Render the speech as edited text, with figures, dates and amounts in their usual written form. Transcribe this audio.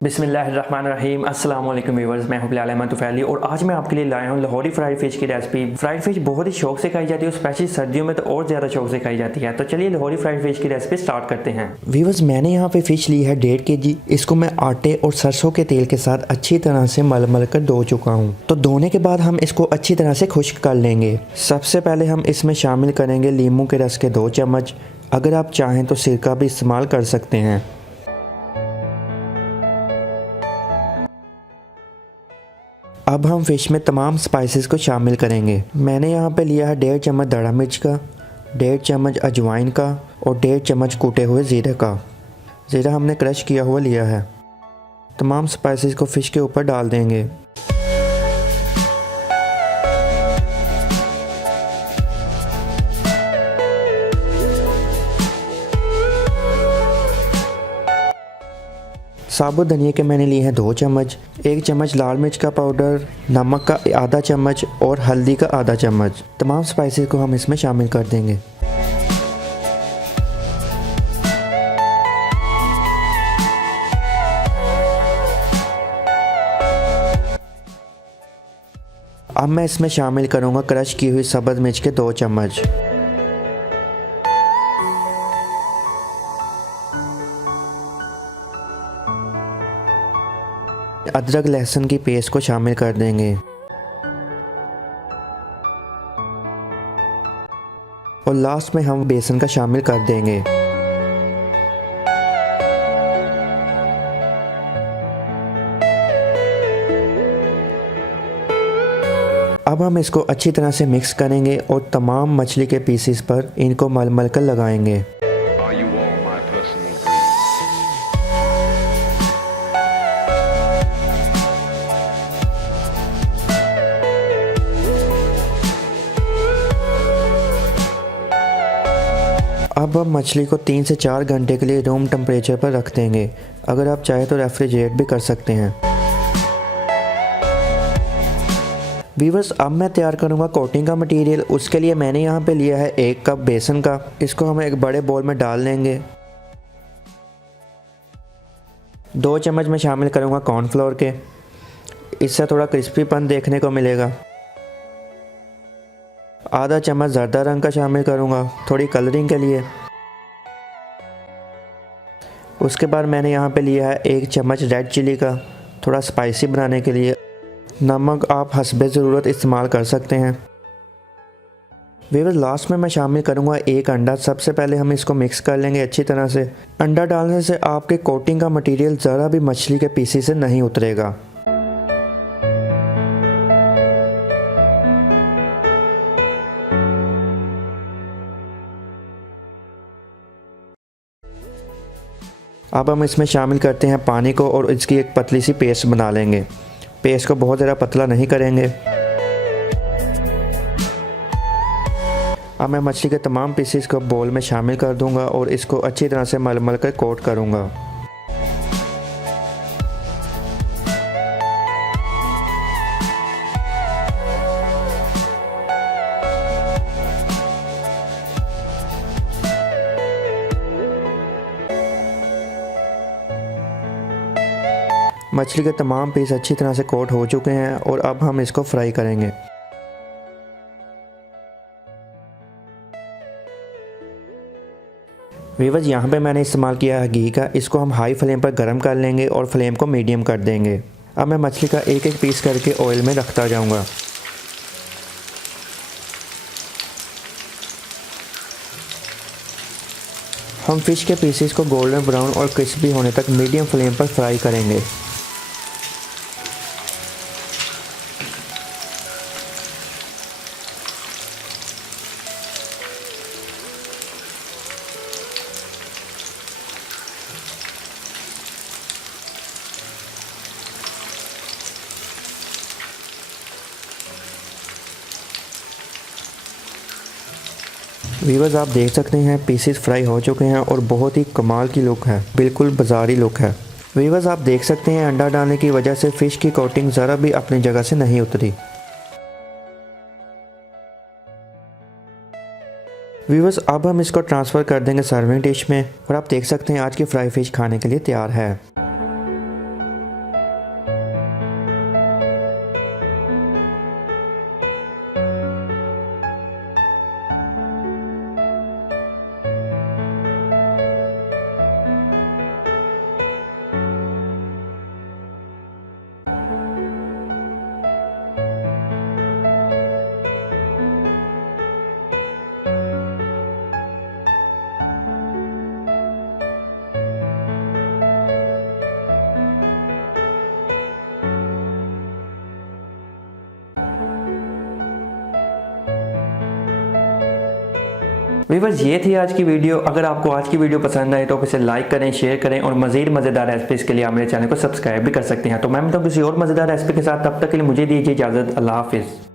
बिस्मिल्लाहिर्रहमानिर्रहीम अस्सलाम वालेकुम व्यूअर्स, मैं हूं बिलाल अहमद तुफैली और आज मैं आपके लिए लाया हूं लाहौरी फ्राइड फिश की रेसिपी। फ्राइड फिश बहुत ही शौक से खाई जाती है और स्पेशली सर्दियों में तो और ज़्यादा शौक से खाई जाती है। तो चलिए लाहौरी फ्राइड फिश की रेसिपी स्टार्ट करते हैं। व्यूअर्स, मैंने यहाँ पे फ़िश ली है 1.5 kg। इसको मैं आटे और सरसों के तेल के साथ अच्छी तरह से मल कर धो चुका हूँ। तो धोने के बाद हम इसको अच्छी तरह से खुश्क कर लेंगे। सबसे पहले हम इसमें शामिल करेंगे नींबू के रस के 2 चम्मच। अगर आप चाहें तो सिरका भी इस्तेमाल कर सकते हैं। अब हम फ़िश में तमाम स्पाइसेस को शामिल करेंगे। मैंने यहाँ पे लिया है 1.5 चम्मच दड़ा मिर्च का, 1.5 चम्मच अजवाइन का और 1.5 चम्मच कूटे हुए ज़ीरे का। ज़ीरा हमने क्रश किया हुआ लिया है। तमाम स्पाइसेस को फ़िश के ऊपर डाल देंगे। साबुत धनिया के मैंने लिए हैं 2 चम्मच, 1 चम्मच लाल मिर्च का पाउडर, नमक का आधा चम्मच और हल्दी का आधा चम्मच। तमाम स्पाइसेस को हम इसमें शामिल कर देंगे। अब मैं इसमें शामिल करूंगा क्रश की हुई सब्ज़ मिर्च के 2 चम्मच। अदरक लहसुन की पेस्ट को शामिल कर देंगे और लास्ट में हम बेसन का शामिल कर देंगे। अब हम इसको अच्छी तरह से मिक्स करेंगे और तमाम मछली के पीसेस पर इनको मल कर लगाएंगे। अब हम मछली को 3 से 4 घंटे के लिए रूम टेम्परेचर पर रख देंगे। अगर आप चाहें तो रेफ्रिजरेट भी कर सकते हैं। व्यूअर्स, अब मैं तैयार करूंगा कोटिंग का मटेरियल। उसके लिए मैंने यहाँ पे लिया है 1 कप बेसन का। इसको हम एक बड़े बोल में डाल लेंगे। 2 चम्मच में शामिल करूंगा कॉर्नफ्लोर के, इससे थोड़ा क्रिस्पीपन देखने को मिलेगा। आधा चम्मच जर्दा रंग का शामिल करूंगा थोड़ी कलरिंग के लिए। उसके बाद मैंने यहाँ पे लिया है 1 चम्मच रेड चिली का, थोड़ा स्पाइसी बनाने के लिए। नमक आप हस्बे ज़रूरत इस्तेमाल कर सकते हैं। व्यूअर्स, लास्ट में मैं शामिल करूँगा 1 अंडा। सबसे पहले हम इसको मिक्स कर लेंगे अच्छी तरह से। अंडा डालने से आपके कोटिंग का मटेरियल ज़रा भी मछली के पीसी से नहीं उतरेगा। अब हम इसमें शामिल करते हैं पानी को और इसकी एक पतली सी पेस्ट बना लेंगे। पेस्ट को बहुत ज़्यादा पतला नहीं करेंगे। अब मैं मछली के तमाम पीसेस को बोल में शामिल कर दूंगा और इसको अच्छी तरह से मल कर कोट करूंगा। मछली के तमाम पीस अच्छी तरह से कोट हो चुके हैं और अब हम इसको फ्राई करेंगे। व्यूअर्स, यहाँ पे मैंने इस्तेमाल किया है घी का। इसको हम हाई फ्लेम पर गर्म कर लेंगे और फ्लेम को मीडियम कर देंगे। अब मैं मछली का एक एक पीस करके ऑयल में रखता जाऊँगा। हम फिश के पीसेस को गोल्डन ब्राउन और क्रिस्पी होने तक मीडियम फ्लेम पर फ्राई करेंगे। व्यूअर्स, आप देख सकते हैं पीसेस फ्राई हो चुके हैं और बहुत ही कमाल की लुक है, बिल्कुल बाजारी लुक है। व्यूअर्स, आप देख सकते हैं अंडा डालने की वजह से फ़िश की कोटिंग ज़रा भी अपनी जगह से नहीं उतरी। व्यूअर्स, अब हम इसको ट्रांसफ़र कर देंगे सर्विंग डिश में और आप देख सकते हैं आज की फ्राई फ़िश खाने के लिए तैयार है। व्यूअर्स ये थी आज की वीडियो। अगर आपको आज की वीडियो पसंद आए तो आप इसे लाइक करें, शेयर करें और मजीद मजेदार रेसिपीज के लिए आप मेरे चैनल को सब्सक्राइब भी कर सकते हैं। तो मैं मिलता हूं किसी और मजेदार रेसिपी के साथ, तब तक के लिए मुझे दीजिए इजाजत। अल्लाह हाफिज।